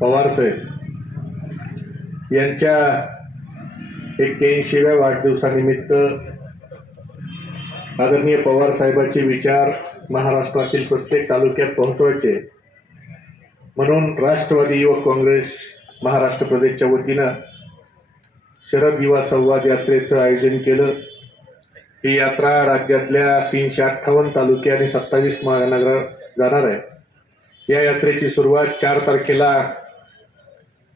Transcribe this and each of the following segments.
पवार साहेब यांच्या 81व्या वाढदिवसानिमित्त आदरणीय पवार साहेबांचे विचार महाराष्ट्रातील प्रत्येक तालुक्यात पोहोचवायचे म्हणून राष्ट्रवादी युवक काँग्रेस महाराष्ट्र प्रदेशच्या वतीनं शरद युवा संवाद यात्रेचं आयोजन केलं। ही यात्रा राज्यातल्या 358 तालुके आणि 27 महानगर जाणार आहे। या यात्रेची सुरुवात 4 तारखेला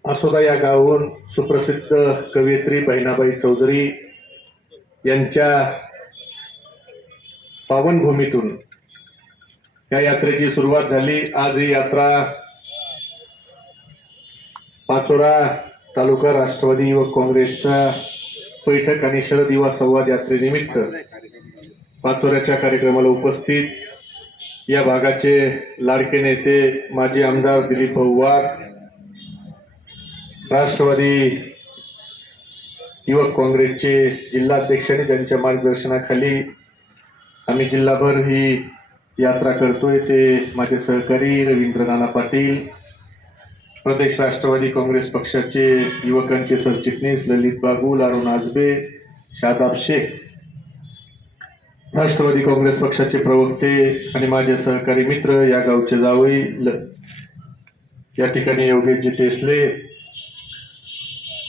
आसोदा या गावाहून सुप्रसिद्ध कवयित्री बहिणाबाई चौधरी यांच्या पावनभूमीतून या यात्रेची सुरुवात झाली। आज ही यात्रा पाचोरा तालुका राष्ट्रवादी युवक काँग्रेसच्या बैठक आणि शरद युवा संवाद यात्रेनिमित्त पाचोऱ्याच्या कार्यक्रमाला उपस्थित या भागाचे लाडके नेते माजी आमदार दिलीप भाऊ वाघ, राष्ट्रवादी युवक काँग्रेसचे जिल्हाध्यक्षांनी ज्यांच्या मार्गदर्शनाखाली आम्ही जिल्हाभर ही यात्रा करतोय ते माझे सहकारी रवींद्र नाना पाटील, प्रदेश राष्ट्रवादी काँग्रेस पक्षाचे युवकांचे सरचिटणीस ललित बागुल, अरुण आजबे, शादाब शेख, राष्ट्रवादी काँग्रेस पक्षाचे प्रवक्ते आणि माझे सहकारी मित्र या गावचे जावई या ठिकाणी योगेशजी टेसले,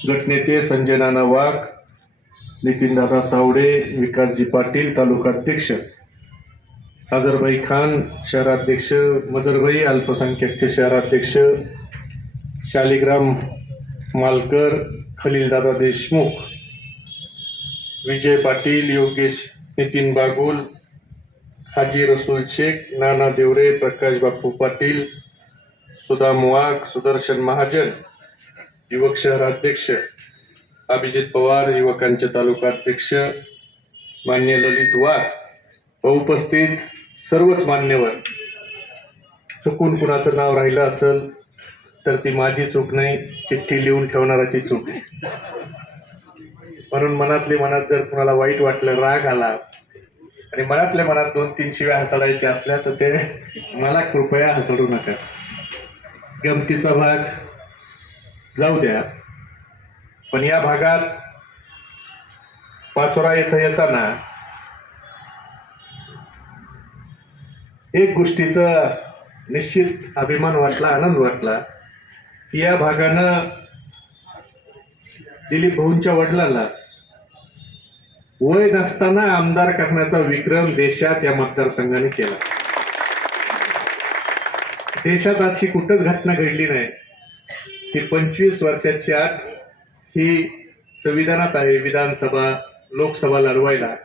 गटनेते संजय नाना वाघ, नितीनदादा तावडे, विकासजी पाटील तालुका अध्यक्ष, अजरभाई खान शहराध्यक्ष, मजरभाई अल्पसंख्याकचे शहराध्यक्ष, शालिग्राम मालकर, खलीलदादा देशमुख, विजय पाटील, योगेश नितीन बागुल, हाजी रसूल शेख, नाना देवरे, प्रकाश बापू पाटील, सुदाम वाघ, सुदर्शन महाजन, युवक शहराध्यक्ष, अभिजित पवार, युवकांचे तालुका अध्यक्ष, मान्य ललित वाघ, उपस्थित सर्वच मान्यवर। चुकून कुणाचं नाव राहिलं असेल तर ती माझी चूक नाही, चिठ्ठी लिहून ठेवणाराची चूक आहे। म्हणून मनातले मनात जर कुणाला वाईट वाटलं, राग आला आणि मनातल्या मनात 2-3 शिव्या हसडायच्या असल्या तर ते मला कृपया हसडू नका। गमतीचा भाग जाऊ द्या, पण या भागात पाचोरा येथे येताना एक गोष्टीचा निश्चित अभिमान वाटला, आनंद वाटला की या भागानं दिलीप भाऊंच्या वडिलांना वय नसताना आमदार करण्याचा विक्रम देशात या मतदारसंघाने केला। देशात अशी कुठंच घटना घडली नाही की 25 वर्षाची अट ही संविधानात आहे। विधानसभा लोकसभा लढवायला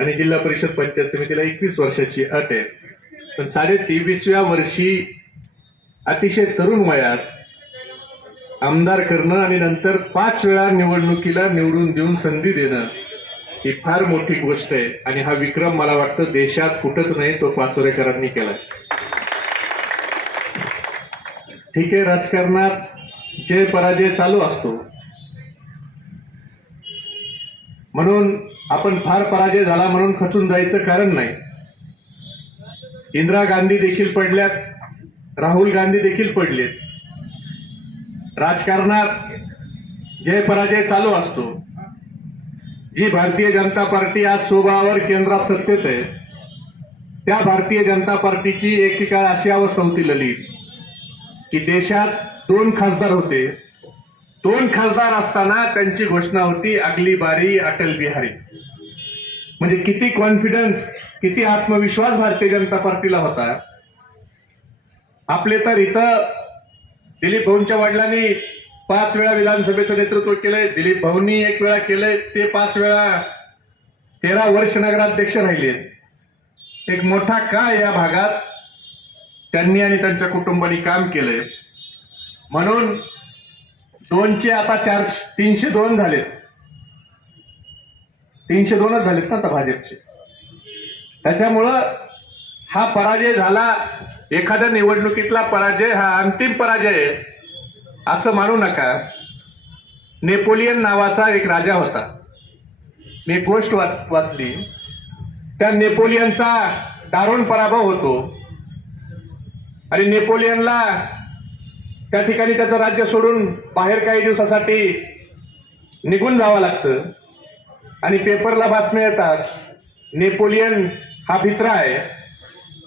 आणि जिल्हा परिषद पंचायत समितीला 21 वर्षाची अट आहे, पण 23व्या वर्षी अतिशय तरुण वयात आमदार करणं आणि नंतर 5 वेळा निवडणुकीला निवडून देऊन संधी देणं ही फार मोठी गोष्ट आहे। आणि हा विक्रम मला वाटतं देशात कुठंच नाही, तो पाचोरेकरांनी केला। ठीक आहे, राजकारणात जय पराजय चालू असतो, म्हणून आपण फार पराजय झाला म्हणून खचून जायचं कारण नाही। इंदिरा गांधी देखील पडल्यात, राहुल गांधी देखील पडलेत। राजकारणात जय पराजय चालू असतो। जी भारतीय जनता पार्टी आज स्वबळावर केंद्रात सत्तेत आहे, त्या भारतीय जनता पार्टीची एकेकाळ अशी अवस्था होती ललित की देशात 2 खासदार होते। 2 खासदार असताना त्यांची घोषणा होती अगली बारी अटल बिहारी। म्हणजे किती कॉन्फिडन्स, किती आत्मविश्वास भारतीय जनता पार्टीला होता। आपले तर इथं दिलीप भाऊंच्या वडिलांनी 5 वेळा विधानसभेचं नेतृत्व केलंय, दिलीप भाऊंनी 1 वेळा केलंय, ते 5 वेळा 13 वर्ष नगराध्यक्ष राहिले। एक मोठा काळ या भागात त्यांनी आणि त्यांच्या कुटुंबाने काम केलंय, म्हणून 2चे आता 302 झालेत। 302च झालेत ना आता भाजपचे। त्याच्यामुळं हा पराजय झाला, एखाद्या निवडणुकीतला पराजय हा अंतिम पराजय आहे असं मानू नका। नेपोलियन नावाचा एक राजा होता, मी एक गोष्ट वाचली, त्या नेपोलियनचा दारुण पराभव होतो आणि नेपोलियनला त्या ठिकाणी त्याचं राज्य सोडून बाहेर काही दिवसासाठी निघून जावं लागतं आणि पेपरला बातम्या येतात, नेपोलियन हा भित्रा आहे,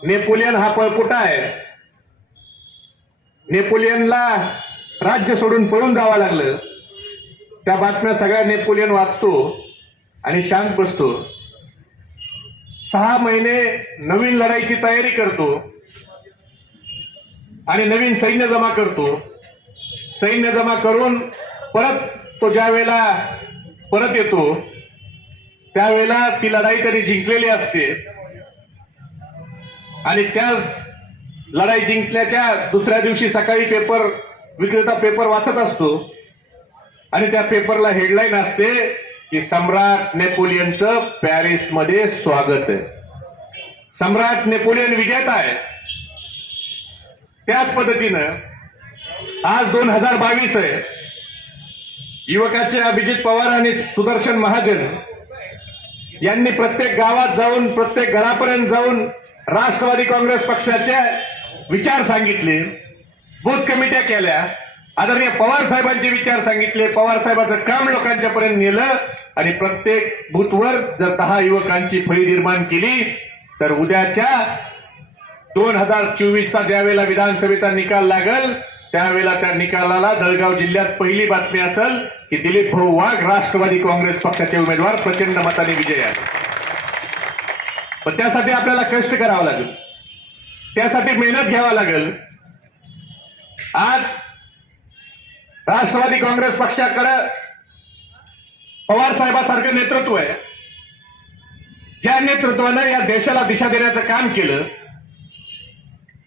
नेपोलियन हा पळपुटा आहे, नेपोलियनला राज्य सोडून पळून जावं लागलं. त्या बातम्या सगळ्या नेपोलियन वाचतो आणि शांत बसतो. 6 महिने नवीन लढाईची तयारी करतो आणि नवीन सैन्य जमा करतो. सैन्य जमा करून परत तो ज्या वेळेला परत येतो त्यावेळेला ती लढाई त्यांनी जिंकलेली असते आणि त्याच लढाई जिंकल्याच्या दुसऱ्या दिवशी सकाळी पेपर विक्रेता पेपर वाचत असतो आणि त्या पेपरला हेडलाईन असते की सम्राट नेपोलियनचं पॅरिसमध्ये स्वागत आहे, सम्राट नेपोलियन विजेता आहे. त्याच पद्धतीनं आज 2022 आहे. युवकाचे अभिजित पवार आणि सुदर्शन महाजन यांनी प्रत्येक गावात जाऊन प्रत्येक घरापर्यंत जाऊन राष्ट्रवादी काँग्रेस पक्षाचे विचार सांगितले, बूथ कमिट्या केल्या, आदरणीय पवार साहेबांचे विचार सांगितले, पवार साहेबांचं काम लोकांच्या पर्यंत नेलं आणि प्रत्येक बूथवर जर 10 युवकांची फळी निर्माण केली तर उद्याच्या 2024चा ज्यावेळेला विधानसभेचा निकाल लागल त्यावेळेला त्या निकालाला जळगाव जिल्ह्यात पहिली बातमी असेल की दिलीप भाऊ वाघ राष्ट्रवादी काँग्रेस पक्षाचे उमेदवार प्रचंड मताने विजयी आहेत. पण त्यासाठी आपल्याला कष्ट करावं लागेल, त्यासाठी मेहनत घ्यावा लागेल. आज राष्ट्रवादी काँग्रेस पक्षाकडे पवार साहेबांसारखं नेतृत्व आहे, ज्या नेतृत्वानं या देशाला दिशा देण्याचं काम केलं.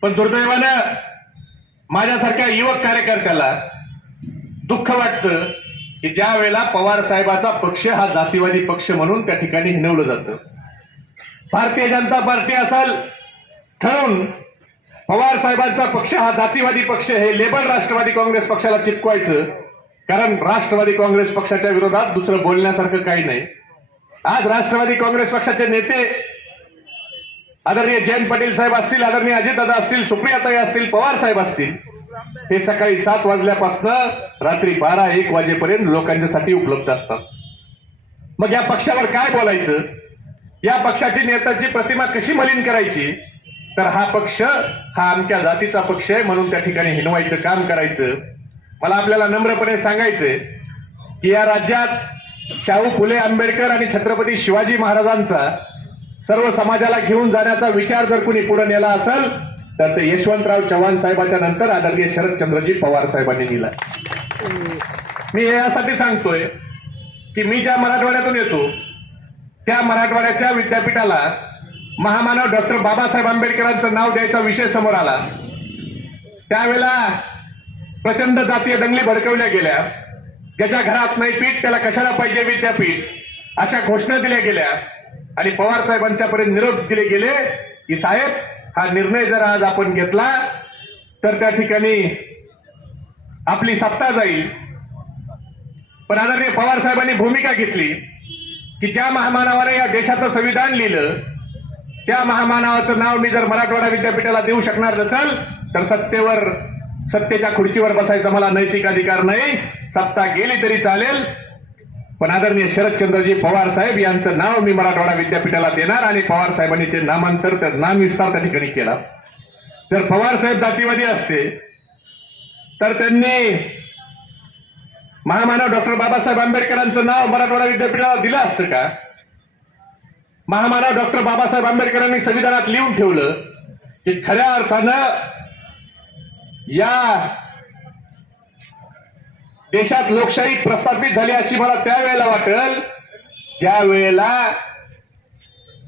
पण दुर्दैवानं माझ्यासारख्या युवक कार्यकर्त्याला दुःख वाटतं की ज्या वेळेला पवार साहेबाचा पक्ष हा जातीवादी पक्ष म्हणून त्या ठिकाणी हिणवलं जातं. भारतीय जनता पार्टी असेल ठरवून पवार साहेबांचा पक्ष हा जातीवादी पक्ष हे लेबल राष्ट्रवादी काँग्रेस पक्षाला चिपकवायचं, कारण राष्ट्रवादी काँग्रेस पक्षाच्या विरोधात दुसरं बोलण्यासारखं काही नाही. आज राष्ट्रवादी काँग्रेस पक्षाचे नेते आदरणीय जयंत पाटील साहेब असतील, आदरणीय अजितदादा असतील, सुप्रियाताई असतील, पवार साहेब असतील, हे सकाळी 7 वाजल्यापासून रात्री 12-1 वाजेपर्यंत लोकांच्यासाठी उपलब्ध असतात. मग या पक्षावर काय बोलायचं, या पक्षाची नेत्याची प्रतिमा कशी मलिन करायची, तर हा पक्ष हा अमक्या जातीचा पक्ष आहे म्हणून त्या ठिकाणी हिणवायचं काम करायचं. मला आपल्याला नम्रपणे सांगायचंय की या राज्यात शाहू फुले आंबेडकर आणि छत्रपती शिवाजी महाराजांचा सर्व समाजाला घेऊन जाण्याचा विचार जर कोणी पुढे नेला असेल तर ते यशवंतराव चव्हाण साहेबांच्या नंतर आदरणीय शरदचंद्रजी पवार साहेबांनी दिला. मी यासाठी सांगतोय की मी ज्या मराठवाड्यातून येतो त्या मराठवाड्याच्या विद्यापीठाला महामानव डॉक्टर बाबासाहेब आंबेडकरांचं नाव द्यायचा विषय समोर आला. त्यावेळेला प्रचंड जातीय दंगली भडकवल्या गेल्या. ज्याच्या घरात नाही पीठ त्याला कशाला पाहिजे विद्यापीठ, अशा घोषणा दिल्या गेल्या आणि पवार साहेबांच्या पर्यंत निरोप दिले गेले की साहेब हा निर्णय जर आज आपण घेतला तर त्या ठिकाणी आपली सत्ता जाईल. पण आदरणीय पवार साहेबांनी भूमिका घेतली की ज्या महामानवाने या देशाचं संविधान लिहिलं त्या महामानवाचं नाव मी जर मराठवाडा विद्यापीठाला देऊ शकणार नसेल तर सत्तेच्या खुर्चीवर बसायचा मला नैतिक अधिकार नाही. सत्ता गेली तरी चालेल पण आदरणीय शरदचंद्रजी पवार साहेब यांचं नाव मी मराठवाडा विद्यापीठाला देणार आणि पवार साहेबांनी ते नामविस्तार त्या ठिकाणी केला. जर पवार साहेब जातीवादी असते तर त्यांनी महामानव डॉक्टर बाबासाहेब आंबेडकरांचं नाव मराठवाडा विद्यापीठाला दिलं असतं का? महामानव डॉक्टर बाबासाहेब आंबेडकरांनी संविधानात लिहून ठेवलं की खऱ्या अर्थानं या देशात लोकशाही प्रस्थापित झाली अशी मला त्यावेळेला वाटेल ज्या वेळेला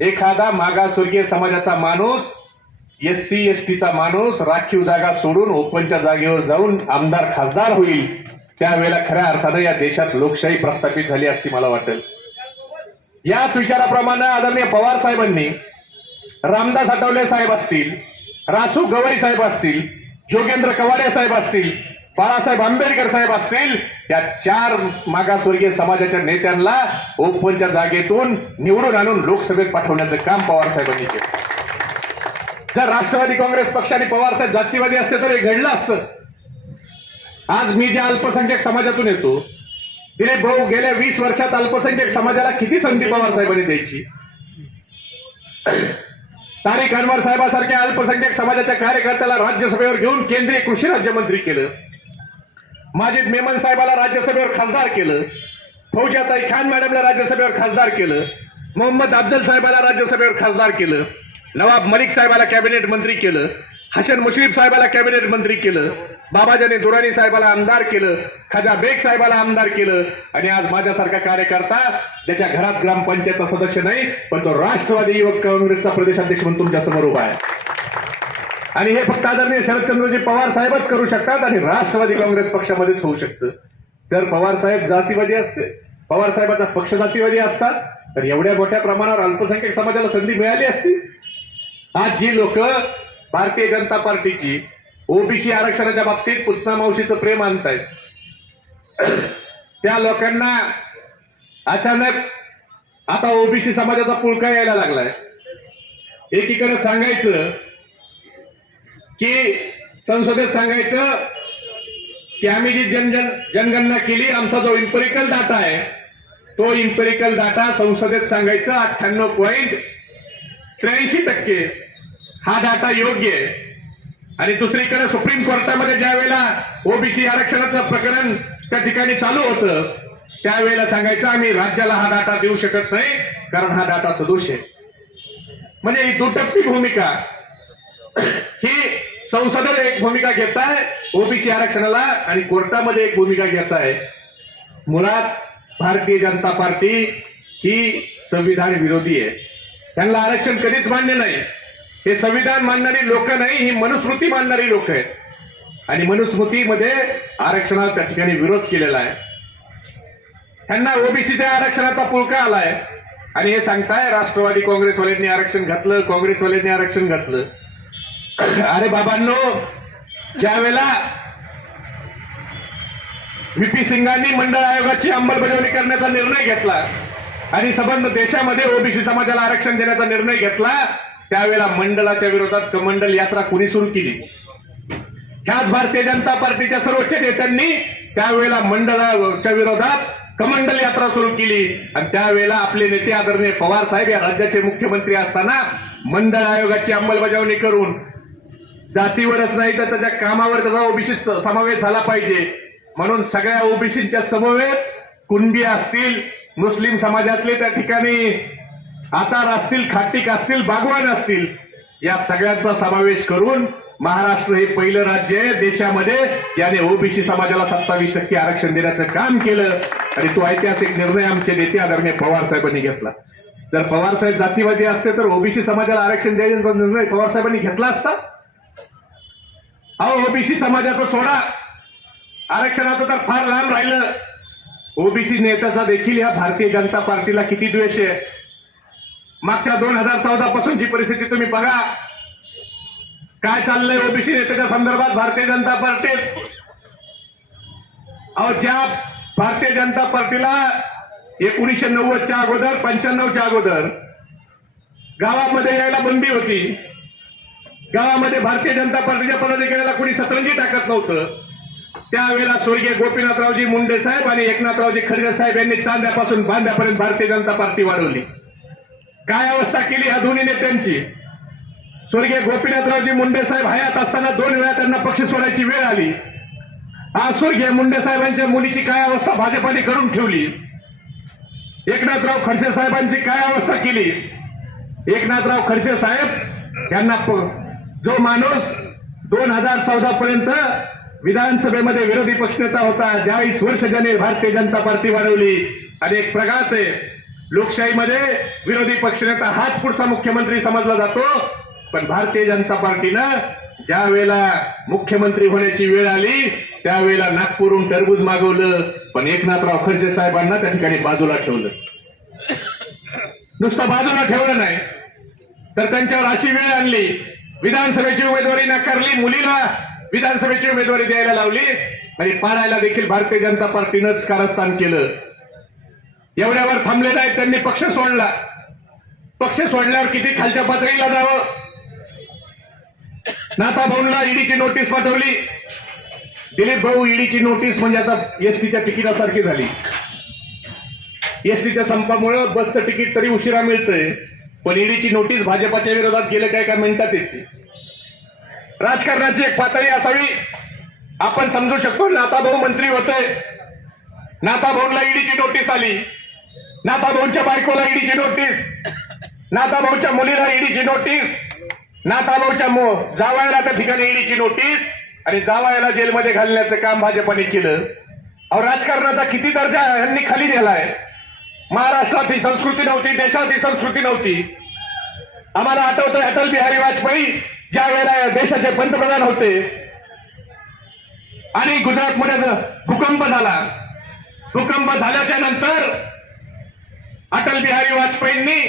एखादा मागासवर्गीय समाजाचा माणूस SC ST चा माणूस राखीव जागा सोडून ओपनच्या जागेवर जाऊन आमदार खासदार होईल त्यावेळेला खऱ्या अर्थानं या देशात लोकशाही प्रस्थापित झाली अशी मला वाटेल. याच विचाराप्रमाणे आदरणीय पवार साहेबांनी रामदास आठवले साहेब असतील, रासू गवई साहेब असतील, जोगेंद्र कवाडे साहेब असतील, बाळासाहेब आंबेडकर साहेब असतील, या 4 मागासवर्गीय समाजाच्या नेत्यांना ओपनच्या जागेतून निवडून आणून लोकसभेत पाठवण्याचं काम पवार साहेबांनी केलं. जर राष्ट्रवादी काँग्रेस पक्षाने पवार साहेब जातीवादी असते तर हे घडलं असतं. आज मी ज्या अल्पसंख्याक समाजातून येतो, दिलीप भाऊ गेल्या 20 वर्षात अल्पसंख्याक समाजाला किती संधी पवार साहेबांनी द्यायची? तारिक अनवर साहेबांसारख्या अल्पसंख्याक समाजाच्या कार्यकर्त्याला राज्यसभेवर घेऊन केंद्रीय कृषी राज्यमंत्री केलं. माजिद मेमन साहेबाला राज्यसभेवर खासदार केलं. फौजियाताई खान मॅडमला राज्यसभेवर खासदार केलं. मोहम्मद अफजल साहेबाला राज्यसभेवर खासदार केलं. नवाब मलिक साहेबाला कॅबिनेट मंत्री केलं. हसन मुश्रीफ साहेबाला कॅबिनेट मंत्री केलं. बाबाजानी दुरानी साहेबाला आमदार केलं. खाजा बेग साहेबाला आमदार केलं. आणि आज माझ्यासारखा कार्यकर्ता ज्याच्या घरात ग्रामपंचायतचा सदस्य नाही, पण तो राष्ट्रवादी युवक काँग्रेसचा प्रदेशाध्यक्ष म्हणून तुमच्या समोर उभा आहे. आणि हे फक्त आदरणीय शरदचंद्रजी पवार साहेबच करू शकतात आणि राष्ट्रवादी काँग्रेस पक्षामध्येच होऊ शकतं. जर पवार साहेब जातीवादी असते, पवार साहेबाचा पक्ष जातीवादी असता, तर एवढ्या मोठ्या प्रमाणावर अल्पसंख्याक समाजाला संधी मिळाली असती. आज जी लोक भारतीय जनता पार्टीची ओबीसी आरक्षणाच्या बाबतीत पुतना मावशीचं प्रेम आणतायत, त्या लोकांना अचानक आता ओबीसी समाजाचा पुळका यायला लागलाय. एकीकडे सांगायचं की संसदेत सांगायचं की आम्ही जी जनगणना केली, आमचा जो इम्पेरिकल डाटा आहे, तो इम्पेरिकल डाटा संसदेत सांगायचं 98.83% हा डाटा योग्य आहे. आणि दुसरीकडे सुप्रीम कोर्टामध्ये ज्या वेळेला ओबीसी आरक्षणाचं प्रकरण त्या ठिकाणी चालू होतं, त्यावेळेला सांगायचं आम्ही राज्याला हा डाटा देऊ शकत नाही, कारण हा डाटा सदोष आहे. म्हणजे ही दुटप्पी भूमिका ही संसदेत एक भूमिका घेत आहे ओबीसी आरक्षणाला आणि कोर्टामध्ये एक भूमिका घेत आहे. मुळात भारतीय जनता पार्टी ही संविधान विरोधी आहे. त्यांना आरक्षण कधीच मान्य नाही. हे संविधान मानणारी लोक नाही, ही मनुस्मृती मानणारी लोक आहेत. आणि मनुस्मृतीमध्ये आरक्षणाला त्या ठिकाणी विरोध केलेला आहे. त्यांना ओबीसीच्या आरक्षणाचा पुळका आलाय आणि हे सांगताय राष्ट्रवादी काँग्रेसवाल्यांनी आरक्षण घातलं, काँग्रेसवाल्यांनी आरक्षण घातलं. अरे बाबांनो, ज्या वेळेला व्हीपी सिंगांनी मंडळ आयोगाची अंमलबजावणी करण्याचा निर्णय घेतला आणि संबंध देशामध्ये ओबीसी समाजाला आरक्षण देण्याचा निर्णय घेतला, त्यावेळेला मंडळाच्या विरोधात कमंडल यात्रा कुणी सुरू केली? ह्याच भारतीय जनता पार्टीच्या सर्वोच्च नेत्यांनी त्यावेळेला मंडळाच्या विरोधात कमंडल यात्रा सुरू केली. आणि त्यावेळेला आपले नेते आदरणीय पवार साहेब या राज्याचे मुख्यमंत्री असताना मंडळ आयोगाची अंमलबजावणी करून जातीवरच नाही तर त्याच्या कामावर त्याचा ओबीसी समावेश झाला पाहिजे म्हणून सगळ्या ओबीसीच्या समवेत कुणबी असतील, मुस्लिम समाजातले त्या ठिकाणी आतार असतील, खाटीक असतील, बागवान असतील, या सगळ्यांचा समावेश करून महाराष्ट्र हे पहिलं राज्य आहे देशामध्ये ज्याने ओबीसी समाजाला 27% आरक्षण देण्याचं काम केलं. आणि तो ऐतिहासिक निर्णय आमचे नेते आदरणीय पवार साहेबांनी घेतला. जर पवार साहेब जातीवादी असते तर ओबीसी समाजाला आरक्षण द्यायचा निर्णय पवार साहेबांनी घेतला असता? अहो, ओबीसी समाजाचं सोडा, आरक्षणाचं तर फार लांब राहिलं. ओबीसी नेत्याचा देखील या भारतीय जनता पार्टीला किती द्वेष आहे. मागच्या 2014 पासूनची परिस्थिती तुम्ही बघा, काय चाललंय ओबीसी नेत्याच्या संदर्भात भारतीय जनता पार्टीत. अहो, ज्या भारतीय जनता पार्टीला 1990च्या अगोदर, 95च्या अगोदर गावामध्ये यायला बंदी होती, गावामध्ये भारतीय जनता पार्टीच्या पदाधिकाऱ्याला कोणी सतरंजी टाकत नव्हतं, त्यावेळेला स्वर्गीय गोपीनाथरावजी मुंडे साहेब आणि एकनाथरावजी खडगे साहेब यांनी चांद्यापासून बांद्यापर्यंत भारतीय जनता पार्टी वाढवली. काय अवस्था केली ह्या दोन्ही नेत्यांची. स्वर्गीय गोपीनाथरावजी मुंडे साहेब हयात असताना 2 वेळा त्यांना पक्ष सोडायची वेळ आली. आज स्वर्गीय मुंडे साहेबांच्या मुलीची काय अवस्था भाजपाने करून ठेवली. एकनाथराव खडसे साहेबांची काय अवस्था केली. एकनाथराव खडसे साहेब यांना जो माणूस 2014 पर्यंत विधानसभेमध्ये विरोधी पक्षनेता होता, 40 वर्ष ज्याने भारतीय जनता पार्टी वाढवली आणि एक प्रघात आहे लोकशाहीमध्ये विरोधी पक्षनेता हाच पुढचा मुख्यमंत्री समजला जातो. पण भारतीय जनता पार्टीनं ज्या वेळेला मुख्यमंत्री होण्याची वेळ आली त्यावेळेला नागपूरहून टरबूज मागवलं, पण एकनाथराव खडसे साहेबांना त्या ठिकाणी बाजूला ठेवलं. नुसतं बाजूला ठेवलं नाही तर त्यांच्यावर अशी वेळ आणली, विधानसभेची उमेदवारी नाकारली, मुलीला विधानसभेची उमेदवारी द्यायला लावली आणि पाडायला देखील भारतीय जनता पार्टीनंच कारस्थान केलं. एवढ्यावर थांबले नाहीत, त्यांनी पक्ष सोडला. पक्ष सोडल्यावर किती खालच्या पातळीला जावं. नाथा भाऊंना ईडीची नोटीस पाठवली. दिलीप भाऊ, ईडीची नोटीस म्हणजे आता एसटीच्या तिकिटासारखी झाली. एसटीच्या संपामुळे बसचं तिकीट तरी उशिरा मिळतंय, पण ईडीची नोटीस भाजपाच्या विरोधात गेले काय मिनिटात येते. राजकारणाची एक पातळी असावी. आपण समजू शकतो, नाथाभाऊ मंत्री होते, नाथाभाऊला ईडीची नोटीस आली, नाथाभाऊच्या बायकोला ईडीची नोटीस, नाथाभाऊच्या मुलीला ईडीची नोटीस, नाथाभाऊच्या जावयाला त्या ठिकाणी ईडीची नोटीस, आणि जावयाला जेलमध्ये घालण्याचं काम भाजपाने केलं. अहो, राजकारणाचा किती दर्जा यांनी खाली नेलाय. महाराष्ट्रात ही संस्कृती नव्हती, देशात ही संस्कृती नव्हती. आम्हाला आठवतंय अटल बिहारी वाजपेयी ज्या वेळेला देशाचे पंतप्रधान होते आणि गुजरातमध्ये भूकंप झाला. भूकंप झाल्याच्या नंतर अटल बिहारी वाजपेयींनी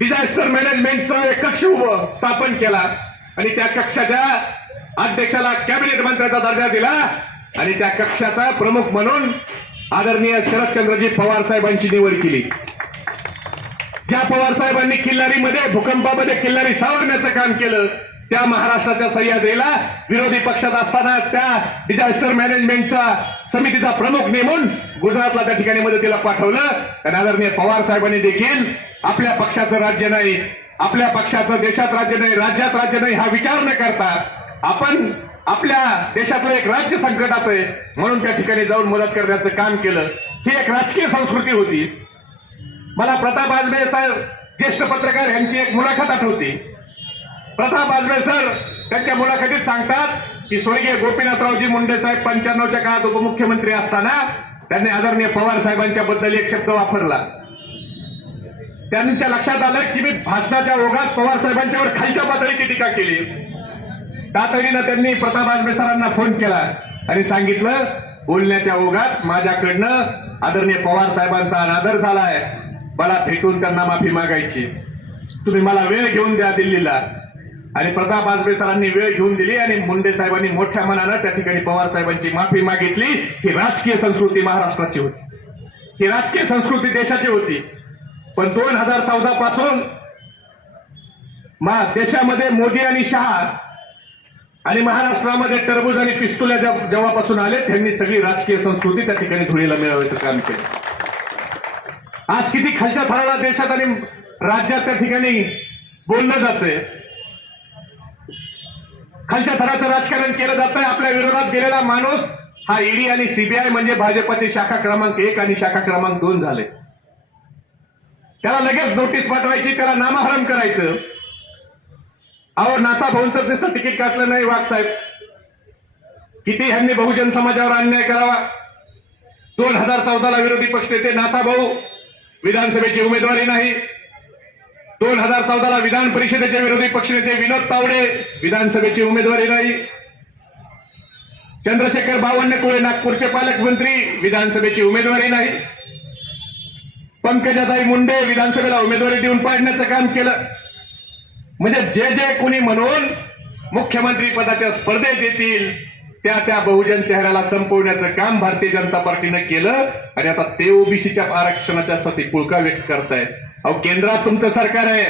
डिझास्टर मॅनेजमेंटचा एक कक्ष स्थापन केला आणि त्या कक्षाच्या अध्यक्षाला कॅबिनेट मंत्र्याचा दर्जा दिला आणि त्या कक्षाचा प्रमुख म्हणून आदरणीय शरदचंद्रजी पवार साहेबांची निवड केली. ज्या पवार साहेबांनी किल्लारीमध्ये भूकंपामध्ये किल्लारी सावरण्याचं काम केलं, त्या महाराष्ट्राच्या सह्याद्रीला विरोधी पक्षात असताना त्या डिझास्टर मॅनेजमेंटचा समितीचा प्रमुख नेमून गुजरातला त्या ठिकाणी मदतीला पाठवलं. आणि आदरणीय पवार साहेबांनी देखील आपल्या पक्षाचं राज्य नाही, आपल्या पक्षाचं देशात राज्य नाही, राज्यात राज्य नाही हा विचार न करता आपण आपल्या देशातलं एक राज्य संकटात आहे म्हणून त्या ठिकाणी जाऊन मदत करण्याचं काम केलं. ही एक राजकीय संस्कृती होती. मला प्रताप आजबे सर, ज्येष्ठ पत्रकार, यांची एक मुलाखत आठवते. प्रताप आजबे सर त्यांच्या मुलाखतीत सांगतात की स्वर्गीय गोपीनाथरावजी मुंडे साहेब 95च्या काळात उपमुख्यमंत्री असताना त्यांनी आदरणीय पवार साहेबांच्या बद्दल एक शब्द वापरला. त्यांच्या लक्षात आलं की मी भाषणाच्या ओघात पवार साहेबांच्यावर खालच्या पातळीची टीका केली. तातडीनं त्यांनी प्रताप आजबे सरांना फोन केला आणि सांगितलं, बोलण्याच्या ओघात माझ्याकडनं आदरणीय पवार साहेबांचा अनादर झालाय, मला भेटून त्यांना माफी मागायची, तुम्ही मला वेळ घेऊन द्या दिल्लीला. आणि प्रताप आजबे सरांनी वेळ घेऊन दिली आणि मुंडे साहेबांनी मोठ्या मनानं त्या ठिकाणी पवार साहेबांची माफी मागितली. ही राजकीय संस्कृती महाराष्ट्राची होती, ही राजकीय संस्कृती देशाची होती. पण 2014 पासून देशामध्ये मोदी आणि शहा आणि महाराष्ट्रामध्ये टरबूज आणि पिस्तुल्या जेव्हापासून आले त्यांनी सगळी राजकीय संस्कृती त्या ठिकाणी धुळीला मिळवायचं काम केलं. आज किती खालच्या थराला देशात आणि राज्यात त्या ठिकाणी बोललं जातंय, खालच्या थराचं राजकारण केलं जातंय. आपल्या विरोधात गेलेला माणूस हा ईडी आणि सीबीआय म्हणजे भाजपची शाखा क्रमांक 1 आणि शाखा क्रमांक 2 झाले. त्याला लगेच नोटीस पाठवायची, त्याला नामहरण करायचं. अहो, नाथाभाऊंचं जसं तिकीट काढलं नाही वाघ साहेब, किती ह्यांनी बहुजन समाजावर अन्याय करावा. 2014ला विरोधी पक्षनेते नाथाभाऊ विधानसभेची उमेदवारी नाही. 2014ला विधान परिषदेचे विरोधी पक्षनेते विनोद तावडे विधानसभेची उमेदवारी नाही. चंद्रशेखर बावनकुळे नागपूरचे पालकमंत्री विधानसभेची उमेदवारी नाही. पंकजाताई मुंडे विधानसभेला उमेदवारी देऊन पाडण्याचं काम केलं. म्हणजे जे जे कोणी म्हणून मुख्यमंत्री पदाच्या स्पर्धेत येतील त्या त्या बहुजन चेहऱ्याला संपवण्याचं काम भारतीय जनता पार्टीनं केलं आणि आता ते ओबीसीच्या आरक्षणाच्या साठी पुळका व्यक्त करतायत. अहो, केंद्रात तुमचं सरकार आहे,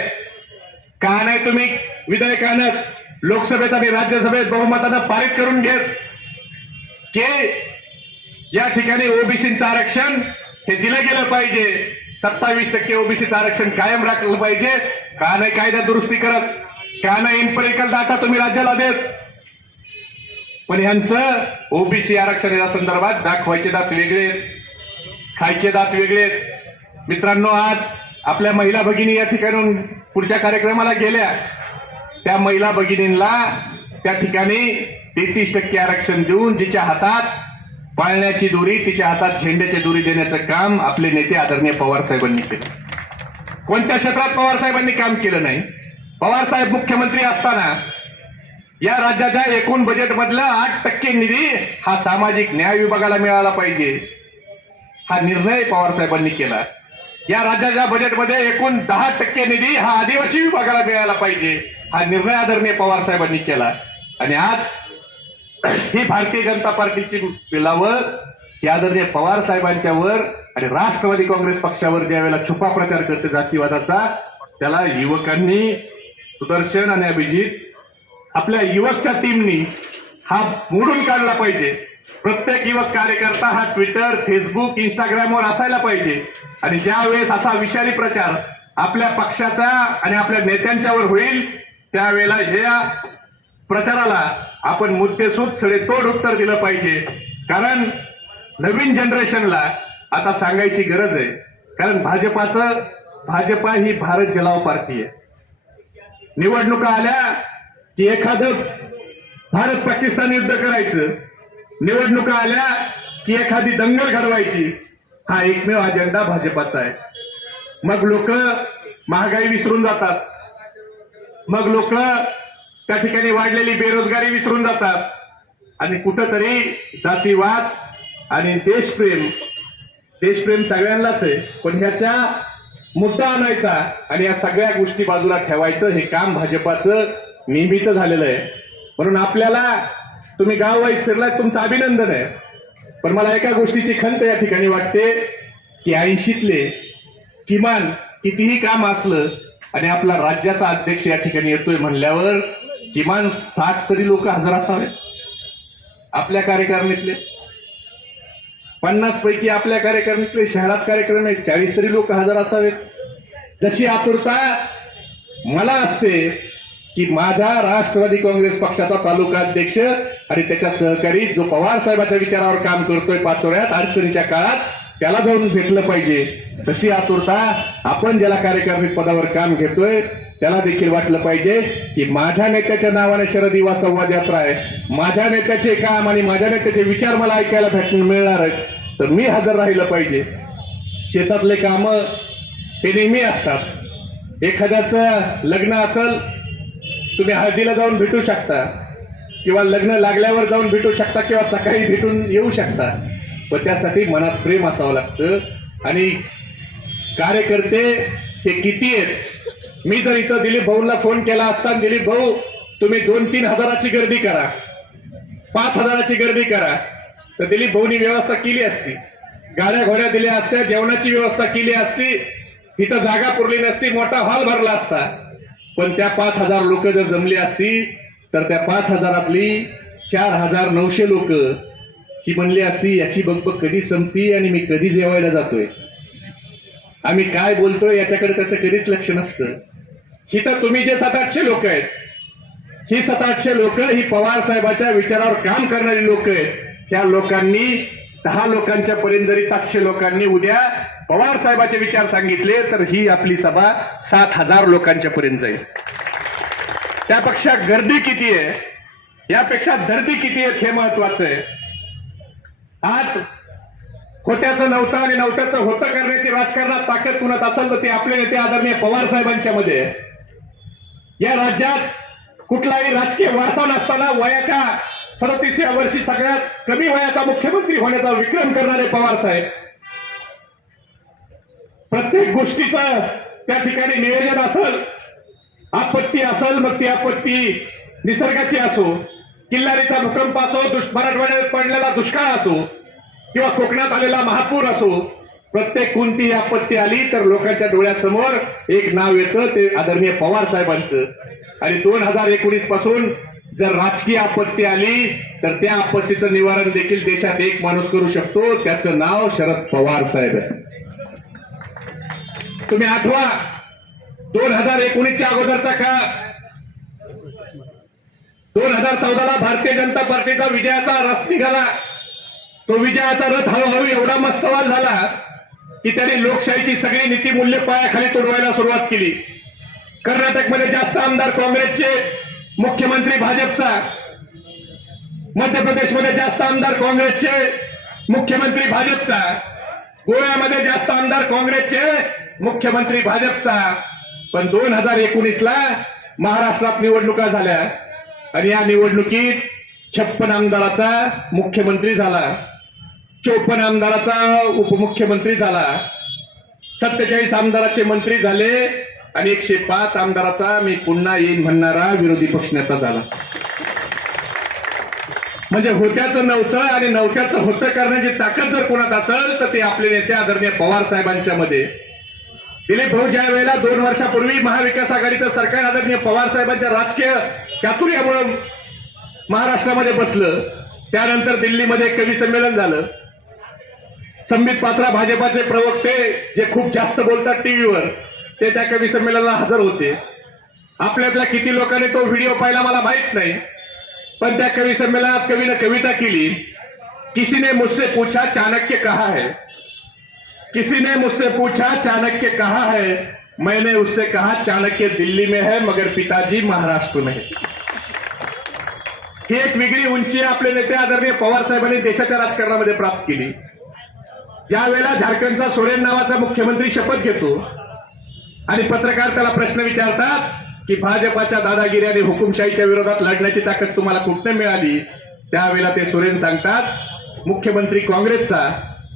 का नाही तुम्ही विधेयकानं लोकसभेत आणि राज्यसभेत बहुमतानं पारित करून घेत की या ठिकाणी ओबीसीचं आरक्षण हे दिलं गेलं पाहिजे, 27% ओबीसीचं आरक्षण कायम राखलं पाहिजे. का नाही कायदा दुरुस्ती करत, का नाही इम्पेरिकल डाटा तुम्ही राज्याला देत. पण यांचं ओबीसी आरक्षण या संदर्भात दाखवायचे दात वेगळे, खायचे दात वेगळे. मित्रांनो, आज आपल्या महिला भगिनी या ठिकाणून पुढच्या कार्यक्रमाला गेल्या, त्या महिला भगिनींना त्या ठिकाणी 33% आरक्षण देऊन जिच्या हातात पाळण्याची दोरी, तिच्या हातात झेंड्याची दोरी देण्याचं काम आपले नेते आदरणीय पवार साहेबांनी केलं. कोणत्या क्षेत्रात पवार साहेबांनी काम केलं नाही. पवार साहेब मुख्यमंत्री असताना या राज्याच्या एकूण बजेटमधलं 8% निधी हा सामाजिक न्याय विभागाला मिळाला पाहिजे, हा निर्णय पवार साहेबांनी केला. या राज्याच्या बजेटमध्ये एकूण 10% निधी हा आदिवासी विभागाला मिळाला पाहिजे, हा निर्णय आदरणीय पवार साहेबांनी केला. आणि आज ही भारतीय जनता पार्टीची पिलावर ही आदरणीय पवार साहेबांच्या वर आणि राष्ट्रवादी काँग्रेस पक्षावर ज्या वेळेला छुपा प्रचार करते जातीवादाचा, त्याला युवकांनी, सुदर्शन आणि अभिजित आपल्या युवकच्या टीमनी हा मोडून काढला पाहिजे. प्रत्येक युवक कार्यकर्ता हा ट्विटर, फेसबुक, इंस्टाग्रामवर असायला पाहिजे. आणि ज्या वेळेस असा विषारी प्रचार आपल्या पक्षाचा आणि आपल्या नेत्यांच्यावर होईल त्यावेळेला या प्रचाराला आपण मुद्देसूद सडेतोड उत्तर दिलं पाहिजे. कारण नवीन जनरेशनला आता सांगायची गरज आहे. कारण भाजपा ही भारत जलाव पार्टी आहे. निवडणुका आल्या की एखादं भारत पाकिस्तान युद्ध करायचं, निवडणुका आल्या की एखादी दंगल घडवायची, हा एकमेव अजेंडा भाजपाचा आहे. मग लोक महागाई विसरून जातात, मग लोक त्या ठिकाणी वाढलेली बेरोजगारी विसरून जातात आणि कुठंतरी जातीवाद आणि देशप्रेम सगळ्यांनाच आहे, पण ह्याचा मुद्दा आणायचा आणि या सगळ्या गोष्टी बाजूला ठेवायचं हे काम भाजपाचं नेहमीच झालेलं आहे. म्हणून आपल्याला तुम्ही गाव वाईज फिरलात, तुमचं अभिनंदन आहे. पण मला एका गोष्टीची खंत या ठिकाणी वाटते की 80तले किमान कितीही काम असलं आणि आपला राज्याचा अध्यक्ष या ठिकाणी येतोय म्हणल्यावर किमान 60 तरी लोक हजर असावेत. आपल्या कार्यकारिणीतले 50 पैकी आपल्या कार्यकारिणीतले शहरात कार्यक्रम आहेत, 40 तरी लोक हजर असावेत. जशी आतुरता मला असते की माझा राष्ट्रवादी काँग्रेस पक्षाचा तालुका अध्यक्ष आणि त्याच्या सहकारी जो पवार साहेबांच्या विचारावर काम करतोय पाचोऱ्यात अडचणीच्या काळात, त्याला जाऊन भेटलं पाहिजे, तशी आतुरता आपण ज्याला कार्यकारिणी पदावर काम घेतोय त्याला देखील वाटलं पाहिजे की माझ्या नेत्याच्या नावाने शरद युवा संवाद यात्रा आहे, माझ्या नेत्याचे काम आणि माझ्या नेत्याचे विचार मला ऐकायला भेटून मिळणार आहेत, तर मी हजर राहिलं पाहिजे. शेतातले काम हे नेहमी असतात. एखाद्याचं लग्न असेल, तुम्ही हळदीला जाऊन भेटू शकता किंवा लग्न लागल्यावर जाऊन भेटू शकता किंवा सकाळी भेटून येऊ शकता, पण त्यासाठी मनात प्रेम असावं लागतं. आणि कार्यकर्ते हे किती आहेत? मी जर इथं दिलीप भाऊंना फोन केला असता, दिलीप भाऊ तुम्ही 2-3 हजाराची गर्दी करा, 5 हजाराची गर्दी करा, तर दिलीप भाऊनी व्यवस्था केली असती, गाड्या घोड्या दिल्या असत्या, जेवणाची व्यवस्था केली असती, इथं जागा पुरली नसती, मोठा हॉल भरला असता. पण त्या 5,000 लोक जर जमली असती तर त्या 5,000तली 4,900 लोक ही म्हणली असती याची बघबघ कधी संपती आणि मी कधी जेवायला जातोय, आम्ही काय बोलतोय याच्याकडे त्याचं कधीच लक्ष नसतं. ही तर तुम्ही जे 700-800 लोक आहेत, ही 700-800 लोक ही पवार साहेबांच्या विचारावर काम करणारी लोक आहेत. त्या लोकांनी 10 लोकांच्या पर्यंत जरी 700 लोकांनी उद्या पवार साहेबांचे विचार सांगितले तर ही आपली सभा 7,000 लोकांच्या पर्यंत जाईल. त्यापेक्षा गर्दी किती आहे, यापेक्षा धर्ती किती आहे हे महत्वाचं आहे. आज होत्याचं नव्हतं आणि नव्हत्याचं होतं करण्याची राजकारणात ताकद कुणात असेल तर ते आपले नेते आदरणीय पवार साहेबांच्या मध्ये. या राज्यात कुठलाही राजकीय वारसा नसताना वयाच्या 37व्या वर्षी सगळ्यात कमी वयाचा मुख्यमंत्री होण्याचा विक्रम करणारे पवार साहेब. प्रत्येक गोष्टीचं त्या ठिकाणी नियोजन असेल, आपत्ती असेल, मग ती आपत्ती निसर्गाची असो, किल्लारीचा भूकंप असो, मराठवाड्यात पडलेला दुष्काळ असो किंवा कोकणात आलेला महापूर असो, प्रत्येक कोणतीही आपत्ती आली तर लोकांच्या डोळ्यासमोर एक नाव येतं, ते आदरणीय पवार साहेबांचं. आणि 2019 पासून जर राजकीय आपत्ती आली तर त्या आपत्तीचं निवारण देखील देशात एक माणूस करू शकतो, त्याचं नाव शरद पवार साहेब आहे. तुम्ही आठवा 2019च्या अगोदरचा काळ, 2014ला भारतीय जनता पार्टीचा विजयाचा रथ निघाला. तो विजयाचा रथ हळूहळू एवढा मस्तवाल झाला की त्यांनी लोकशाहीची सगळी नीतिमूल्य पायाखाली तोडवायला सुरुवात केली. कर्नाटकमध्ये जास्त आमदार काँग्रेसचे, मुख्यमंत्री भाजपचा. मध्य प्रदेशमध्ये जास्त आमदार काँग्रेसचे, मुख्यमंत्री भाजपचा. गोव्यामध्ये जास्त आमदार काँग्रेसचे, मुख्यमंत्री भाजपचा. पण 2019ला महाराष्ट्रात निवडणुका झाल्या आणि या निवडणुकीत 56 आमदाराचा मुख्यमंत्री झाला, 54 आमदाराचा उपमुख्यमंत्री झाला, 47 आमदाराचे मंत्री झाले आणि 105 आमदाराचा मी पुन्हा येईन म्हणणारा विरोधी पक्षनेता झाला. म्हणजे होत्याचं नव्हतं आणि नव्हत्याचं होतं करण्याची ताकद जर कोणात असेल तर ते आपले नेते आदरणीय पवार साहेबांच्या मध्ये. दिलीप भाऊ ज्या वेळेला 2 वर्षापूर्वी महाविकास आघाडीचं सरकार आदरणीय पवार साहेबांच्या राजकीय चातुर्यामुळे महाराष्ट्रामध्ये बसलं. त्यानंतर दिल्लीमध्ये एक कवी संमेलन झालं. संबित पात्रा भाजपाचे प्रवक्ते जे खूप जास्त बोलतात टीव्हीवर, ते त्या कवी संमेलनाला हजर होते. आपल्यातल्या किती लोकांनी तो व्हिडिओ पाहिला मला माहित नाही, पण त्या कवी संमेलनात कवीने कविता केली. किसी ने मुझसे पूछा चाणक्य कहाँ है, किसी ने मुझसे पूछा चाणक्य कहाँ है, मैंने उससे कहा चाणक्य दिल्ली में है मगर पिताजी महाराष्ट्र में है. ही एक वेगळी उंची आपले नेते आदरणीय पवार साहेबांनी देशाच्या राजकारणामध्ये प्राप्त केली. ज्या वेळेला झारखंडचा सोरेन नावाचा मुख्यमंत्री शपथ घेतो आणि पत्रकार त्याला प्रश्न विचारतात की भाजपाच्या दादागिरी आणि हुकुमशाहीच्या विरोधात लढण्याची ताकद तुम्हाला कुठे मिळाली, त्यावेळेला ते सोरेन सांगतात मुख्यमंत्री काँग्रेसचा,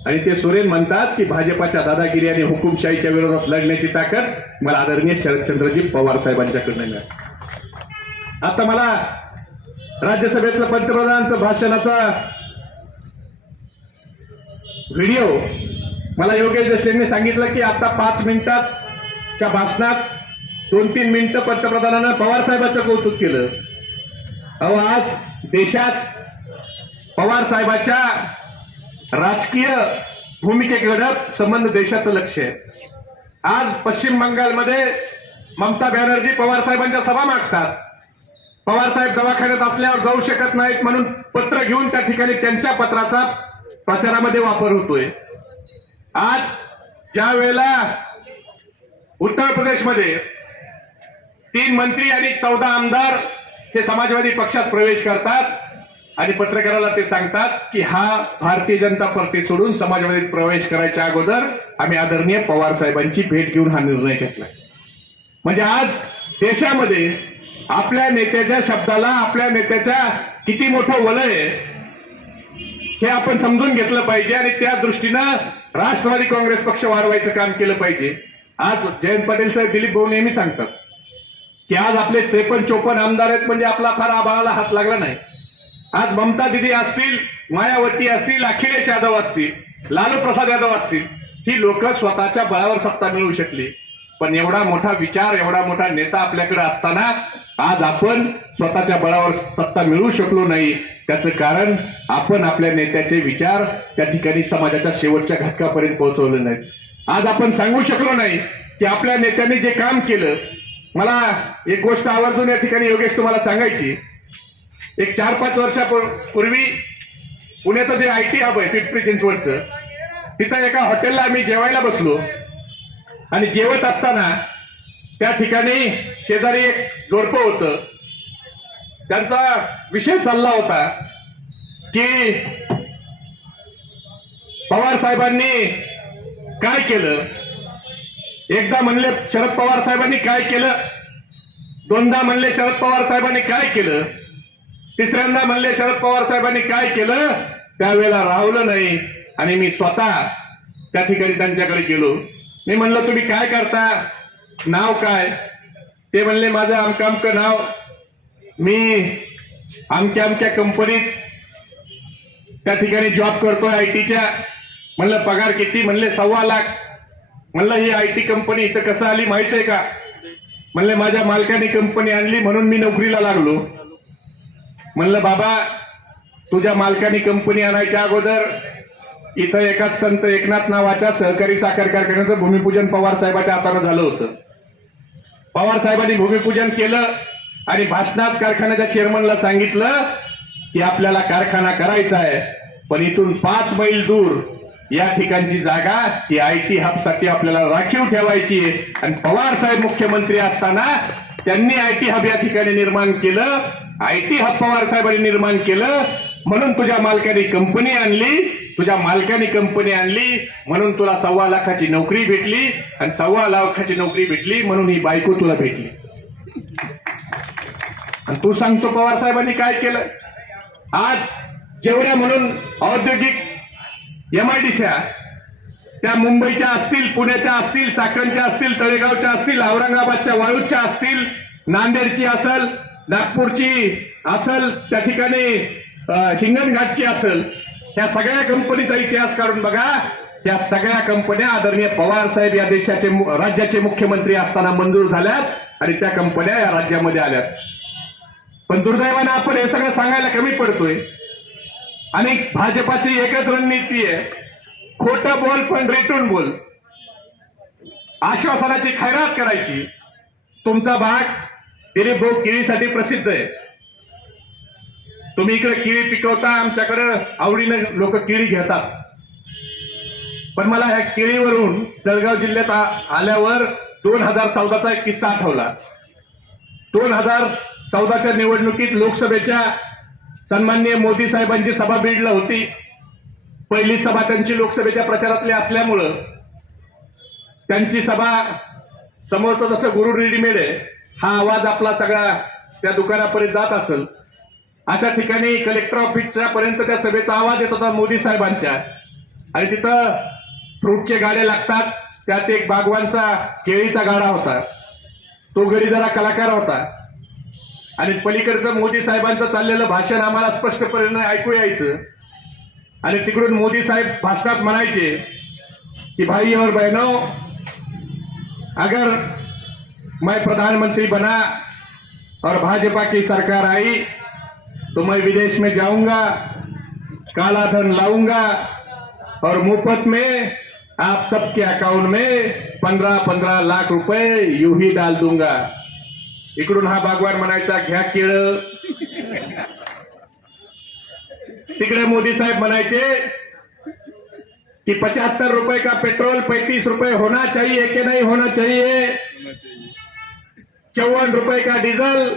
आणि ते सोरेन म्हणतात की भाजपाच्या दादागिरी आणि हुकुमशाहीच्या विरोधात लढण्याची ताकद मला आदरणीय शरदचंद्रजी पवार साहेबांच्याकडून मिळाली. आता मला राज्यसभेतलं पंतप्रधानांचं भाषणाचा व्हिडिओ मला योगेश देशमुखांनी सांगितलं की आता 5 मिनिटाच्या भाषणात 2-3 मिनिटं पंतप्रधानांना पवार साहेबांचं कौतुक केलं. अहो, आज देशात पवार साहेबांच्या राजकीय भूमिकेकडे संबंध देशाचं लक्ष आहे. आज पश्चिम बंगालमध्ये ममता बॅनर्जी पवार साहेबांच्या सभा मागतात. पवार साहेब दवाखान्यात असल्यावर जाऊ शकत नाहीत म्हणून पत्र घेऊन त्या ठिकाणी त्यांच्या पत्राचा प्रचारामध्ये वापर होतोय. आज ज्या वेळेला उत्तर प्रदेशमध्ये 3 मंत्री आणि 14 आमदार हे समाजवादी पक्षात प्रवेश करतात आणि पत्रकाराला ते सांगतात की हा भारतीय जनता पार्टी सोडून समाजवादीत प्रवेश करायच्या अगोदर आम्ही आदरणीय पवार साहेबांची भेट घेऊन हा निर्णय घेतला. म्हणजे आज देशामध्ये आपल्या नेत्याच्या शब्दाला, आपल्या नेत्याच्या किती मोठं वलय आहे हे आपण समजून घेतलं पाहिजे आणि त्या दृष्टीनं राष्ट्रवादी काँग्रेस पक्ष वाढवायचं काम केलं पाहिजे. आज जयंत पाटील साहेब, दिलीप भाऊ नेहमी सांगतात की आज आपले 53-54 आमदार आहेत म्हणजे आपला फार आबाळाला हात लागला नाही. आज ममता दिदी असतील, मायावती असतील, अखिलेश यादव असतील, लालू प्रसाद यादव असतील, ही लोक स्वतःच्या बळावर सत्ता मिळवू शकली. पण एवढा मोठा विचार, एवढा मोठा नेता आपल्याकडे असताना आज आपण स्वतःच्या बळावर सत्ता मिळवू शकलो नाही. त्याचं कारण आपण आपल्या नेत्याचे विचार त्या ठिकाणी समाजाच्या शेवटच्या घटकापर्यंत पोहोचवले नाहीत. आज आपण सांगू शकलो नाही की आपल्या नेत्यांनी जे काम केलं. मला एक गोष्ट आवर्जून या ठिकाणी योगेश तुम्हाला सांगायची. एक 4-5 वर्षापूर्वी पुण्याचं जे IT हब आहे पिंपरी चिंचवडचं, तिथं एका हॉटेलला आम्ही जेवायला बसलो आणि जेवत असताना त्या ठिकाणी शेजारी एक जोडपं होतं. त्यांचा विषय चालला होता की पवार साहेबांनी काय केलं. एकदा म्हणले शरद पवार साहेबांनी काय केलं, दोनदा म्हणले शरद पवार साहेबांनी काय केलं, तिसऱ्यांदा म्हणले शरद पवार साहेबांनी काय केलं. त्यावेळेला राहवलं नाही आणि मी स्वतः त्या ठिकाणी त्यांच्याकडे गेलो. मी म्हणलं तुम्ही काय करता, नाव काय. ते म्हणले माझं अमकं अमकं नाव, मी अमक्या अमक्या कंपनीत त्या ठिकाणी जॉब करतोय ITच्या. म्हणलं पगार किती, म्हणले 1.25 लाख. म्हणलं ही IT कंपनी इथं कसं आली माहित आहे का. म्हणले माझ्या मालकाने कंपनी आणली म्हणून मी नोकरीला लागलो. म्हणलं बाबा, तुझ्या मालकाने कंपनी आणायच्या अगोदर इथं एका संत एकनाथ नावाच्या सहकारी साखर कारखान्याचं भूमिपूजन पवार साहेबांच्या हातानं झालं होतं. पवार साहेबांनी भूमिपूजन केलं आणि भाषणात कारखान्याच्या चेअरमनला सांगितलं की आपल्याला कारखाना करायचा आहे, पण इथून 5 मैल दूर या ठिकाणची जागा ही IT हब साठी आपल्याला राखीव ठेवायची आहे. आणि पवार साहेब मुख्यमंत्री असताना त्यांनी IT हब या ठिकाणी निर्माण केलं. IT हब पवार साहेबांनी निर्माण केलं म्हणून तुझ्या मालकाने कंपनी आणली, तुझ्या मालकाने कंपनी आणली म्हणून तुला 1.25 लाखाची नोकरी भेटली, आणि 1.25 लाखाची नोकरी भेटली म्हणून ही बायको तुला भेटली. आणि तू सांगतो पवार साहेबांनी काय केलं. आज जेवढ्या म्हणून औद्योगिक MIDC त्या मुंबईच्या असतील, पुण्याच्या असतील, चाकणच्या असतील, तळेगावच्या असतील, औरंगाबादच्या वाळूच्या असतील, नांदेडची असेल, नागपूरची असेल, त्या ठिकाणी हिंगणघाटची असेल, ह्या सगळ्या कंपनीचा इतिहास काढून बघा. त्या सगळ्या कंपन्या आदरणीय पवार साहेब या देशाचे राज्याचे मुख्यमंत्री असताना मंजूर झाल्यात आणि त्या कंपन्या या राज्यामध्ये आल्यात. पण दुर्दैवानं आपण हे सगळं सांगायला कमी पडतोय. आणि भाजपाची एकच रणनीती आहे, खोटं बोल पण रेटून बोल, आश्वासनाची खैरात करायची. तुमचा भाग दिलीप भाऊ केळीसाठी प्रसिद्ध आहे. तुम्ही इकडे केळी पिकवता, आमच्याकडे आवडीनं लोक केळी घेतात. पण मला ह्या केळीवरून जळगाव जिल्ह्यात आल्यावर 2014चा एक किस्सा आठवला. 2014च्या निवडणुकीत लोकसभेच्या सन्माननीय मोदी साहेबांची सभा बीडला होती. पहिली सभा त्यांची लोकसभेच्या प्रचारातली असल्यामुळं त्यांची सभा समोरचं जसं गुरु रेडीमेड आहे, हा आवाज आपला सगळा त्या दुकानापर्यंत जात असेल. अशा ठिकाणी कलेक्टर ऑफिसच्या पर्यंत त्या सभेचा आवाज येत होता मोदी साहेबांच्या. आणि तिथं फ्रूटचे गाडे लागतात, त्यात एक बागवानचा केळीचा गाडा होता. तो गडी जरा कलाकार होता आणि पलीकडचं मोदी साहेबांचं चाललेलं भाषण आम्हाला स्पष्टपणे ऐकू यायचं. आणि तिकडून मोदी साहेब भाषणात म्हणायचे कि भाई और बहनों, अगर मैं प्रधानमंत्री बना और भाजपा की सरकार आई तो मैं विदेश में जाऊंगा, काला धन लाऊंगा और मुफ्त में आप सबके अकाउंट में 15-15 लाख रुपए यूं ही डाल दूंगा. इकडून हा बागवान म्हणायचा घ्या केळं. तिकडे मोदी साहेब म्हणायचे कि 75 रुपए का पेट्रोल 35 रुपए होना चाहिए कि नहीं होना चाहिए, 54 रुपए का डीजल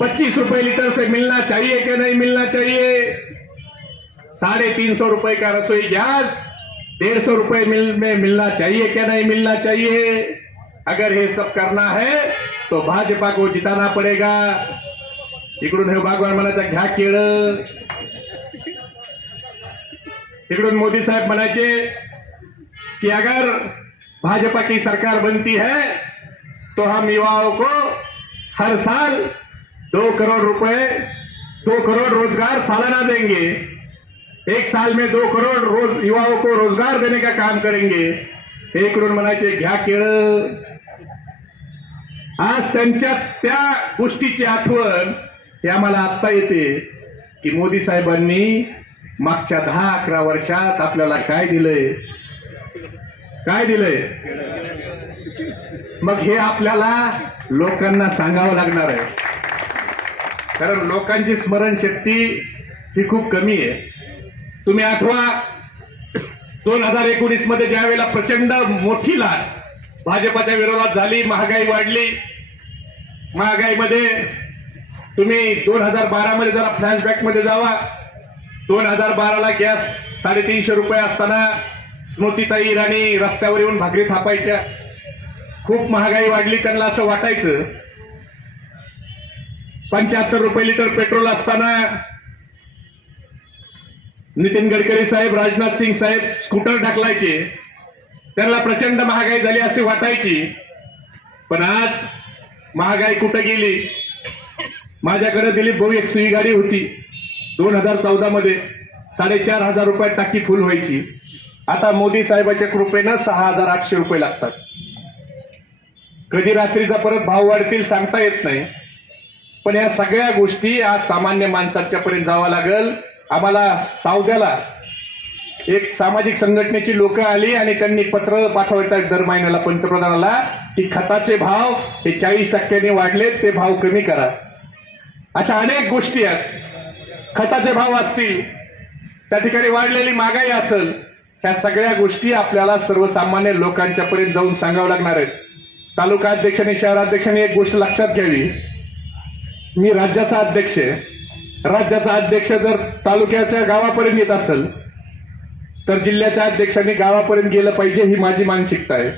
25 रुपए लीटर से मिलना चाहिए कि नहीं मिलना चाहिए, 350 रुपए का रसोई गैस 150 रुपए में मिलना चाहिए क्या नहीं मिलना चाहिए. अगर ये सब करना है तो भाजपा को जिताना पड़ेगा. इकडून हे बागवान म्हणायचा घ्या केळं. इकडून मोदी साहेब म्हणायचे कि अगर भाजपा की सरकार बनती है तो हम युवाओं को हर साल 2 करोड़ रुपए 2 करोड़ रोजगार सालाना देंगे. एक साल में 2 करोड़ युवाओं को रोजगार देने का काम करेंगे. इकडून म्हणायचे घ्या केळं. आज त्यांच्या त्या गोष्टीची आठवण हे आम्हाला आत्ता येते की मोदी साहेबांनी मागच्या 10-11 वर्षात आपल्याला काय दिलंय. मग हे आपल्याला लोकांना सांगावं लागणार आहे, कारण लोकांची स्मरणशक्ती ही खूप कमी आहे. तुम्ही आठवा 2019 मध्ये ज्या वेळेला प्रचंड मोठी लाट भाजपाच्या विरोधात झाली, महागाई वाढली. महागाईमध्ये तुम्ही 2012 मध्ये जरा फ्लॅशबॅक मध्ये जावा. 2012ला गॅस 350 रुपये असताना स्मृतिताई इराणी रस्त्यावर येऊन भाकरी थापायच्या. खूप महागाई वाढली, त्यांना असं वाटायचं. 75 रुपये लिटर पेट्रोल असताना नितीन गडकरी साहेब, राजनाथ सिंग साहेब स्कूटर ढकलायचे. त्यांना प्रचंड महागाई झाली असे वाटायची. पण आज महागाई कुठे गेली. माझ्याकडे दिलीप भाऊ एक सुई गाडी होती 2014 मध्ये, 4,500 रुपयात टाकी फुल व्हायची. आता मोदी साहेबाच्या कृपेनं 6,800 रुपये लागतात. कधी रात्रीचा परत भाव वाढतील सांगता येत नाही. पण या सगळ्या गोष्टी आज सामान्य माणसाच्या पर्यंत जावं लागेल. आम्हाला सावद्याला एक सामाजिक संघटनेची लोक आली आणि त्यांनी पत्र पाठवतात दर महिन्याला पंतप्रधानाला की खताचे भाव हे 40% वाढलेत, ते भाव कमी करा. अशा अनेक गोष्टी आहेत. खताचे भाव असतील, त्या ठिकाणी वाढलेली महागाई असेल, ह्या सगळ्या गोष्टी आपल्याला सर्वसामान्य लोकांच्या पर्यंत जाऊन सांगावं लागणार आहेत. तालुका अध्यक्षांनी, शहराध्यक्षांनी एक गोष्ट लक्षात घ्यावी. मी राज्याचा अध्यक्ष आहे. राज्याचा अध्यक्ष जर तालुक्याच्या गावापर्यंत येत असेल तर जिल्ह्याच्या अध्यक्षांनी गावापर्यंत गेलं पाहिजे, ही माझी मानसिकता आहे.